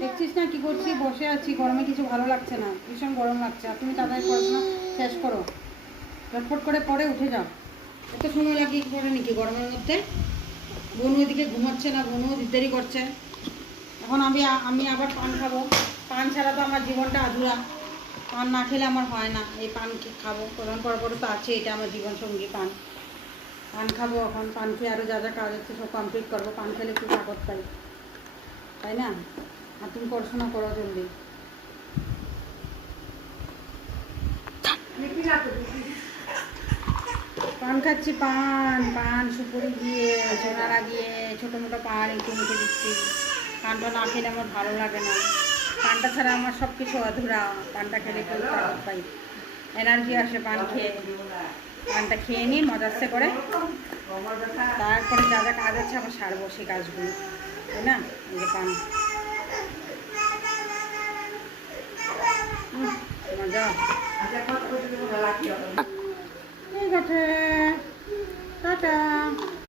দেখছিস না কি করছি? বসে আছি, গরমে কিছু ভালো লাগছে না, ভীষণ গরম লাগছে। আর তুমি তাড়াতাড়ি পড়াশোনা শেষ করো, চটপট করে পড়ে উঠে যাও। এত সময় লাগিয়ে পড়ে নাকি গরমের মধ্যে? বোন ওইদিকে ঘুমাচ্ছে না, বোনও দেরি করছে। এখন আমি আবার পান খাবো। পান ছাড়া তো আমার জীবনটা আধুরা। পান না খেলে আমার হয় না। এই পান খাবো, প্রধান পর তো আছে, এটা আমার জীবন সঙ্গী পান। পান খাবো এখন, পান খেয়ে আরও যা যা কাজ হচ্ছে সব কমপ্লিট করবো। পান খেলে একটু তাকত পাই, তাই না? আর তুমি পড়াশোনা করো জলদি। পান খাচ্ছি, পান পান সুপুরি দিয়ে সোনা লাগিয়ে ছোটো মোটো পান একটু মুখে দিচ্ছি। পানটা না খেলে আমার ভালো লাগে না। পানটা ছাড়া আমার সব কিছু অধুরা। পানটা খেলে একটু তাকত পাই, এনার্জি আসে পান খেয়ে। পানটা খেয়ে নিই মজাচ্ছে করে, তারপরে যা যা কাজ আছে আবার সারবো সেই কাজগুলো, তাই না? এই যে পান মজা ঠিক আছে। টাটা।